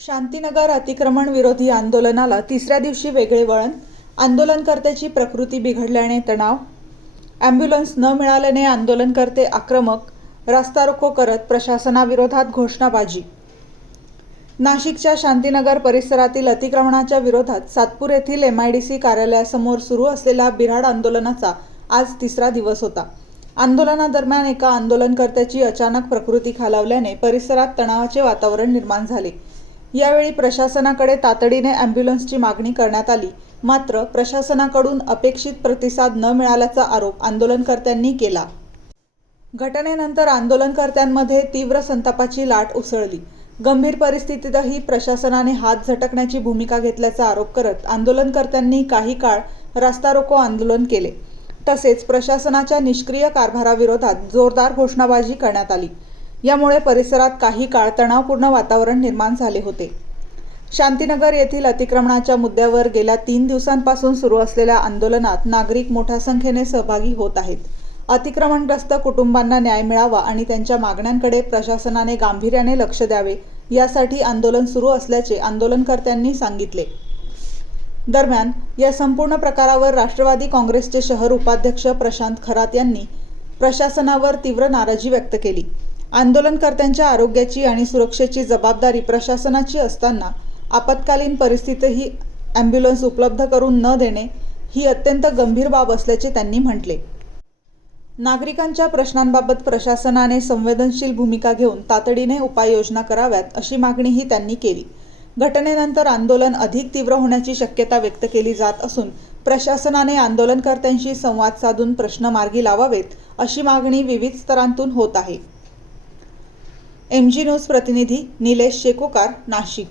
शांतीनगर अतिक्रमण विरोधी आंदोलनाला तिसऱ्या दिवशी वेगळे वळण. आंदोलनकर्त्याची प्रकृती बिघडल्याने तणाव. ॲम्ब्युलन्स न मिळाल्याने आंदोलनकर्ते आक्रमक. रास्ता रोको करत प्रशासनाविरोधात घोषणाबाजी. नाशिकच्या शांतीनगर परिसरातील अतिक्रमणाच्या विरोधात सातपूर येथील MIDC कार्यालयासमोर सुरू असलेला बिऱ्हाड आंदोलनाचा आज तिसरा दिवस होता. आंदोलनादरम्यान एका आंदोलनकर्त्याची अचानक प्रकृती खालावल्याने परिसरात तणावाचे वातावरण निर्माण झाले. यावेळी प्रशासनाकडे तातडीने ॲम्ब्युलन्सची मागणी करण्यात आली. मात्र प्रशासनाकडून अपेक्षित प्रतिसाद न मिळाल्याचा आरोप आंदोलनकर्त्यांनी केला. घटनेनंतर आंदोलनकर्त्यांमध्ये तीव्र संतापाची लाट उसळली. गंभीर परिस्थितीतही प्रशासनाने हात झटकण्याची भूमिका घेतल्याचा आरोप करत आंदोलनकर्त्यांनी काही काळ रास्ता रोको आंदोलन केले. तसेच प्रशासनाच्या निष्क्रिय कारभाराविरोधात जोरदार घोषणाबाजी करण्यात आली. यामुळे परिसरात काही काळ तणावपूर्ण वातावरण निर्माण झाले होते. शांतीनगर येथील अतिक्रमणाच्या मुद्द्यावर गेल्या 3 दिवसांपासून सुरू असलेल्या आंदोलनात नागरिक मोठ्या संख्येने सहभागी होत आहेत. अतिक्रमणग्रस्त कुटुंबांना न्याय मिळावा आणि त्यांच्या मागण्यांकडे प्रशासनाने गांभीर्याने लक्ष द्यावे यासाठी आंदोलन सुरू असल्याचे आंदोलनकर्त्यांनी सांगितले. दरम्यान या संपूर्ण प्रकारावर राष्ट्रवादी काँग्रेसचे शहर उपाध्यक्ष प्रशांत खरात यांनी प्रशासनावर तीव्र नाराजी व्यक्त केली. आंदोलनकर्त्यांच्या आरोग्याची आणि सुरक्षेची जबाबदारी प्रशासनाची असताना आपत्कालीन परिस्थितीतही ॲम्ब्युलन्स उपलब्ध करून न देणे ही अत्यंत गंभीर बाब असल्याचे त्यांनी म्हटले. नागरिकांच्या प्रश्नांबाबत प्रशासनाने संवेदनशील भूमिका घेऊन तातडीने उपाययोजना कराव्यात अशी मागणीही त्यांनी केली. घटनेनंतर आंदोलन अधिक तीव्र होण्याची शक्यता व्यक्त केली जात असून प्रशासनाने आंदोलनकर्त्यांशी संवाद साधून प्रश्न मार्गी लावावेत अशी मागणी विविध स्तरांतून होत आहे. MG न्यूज प्रतिनिधी निलेश शेकोकार, नाशिक.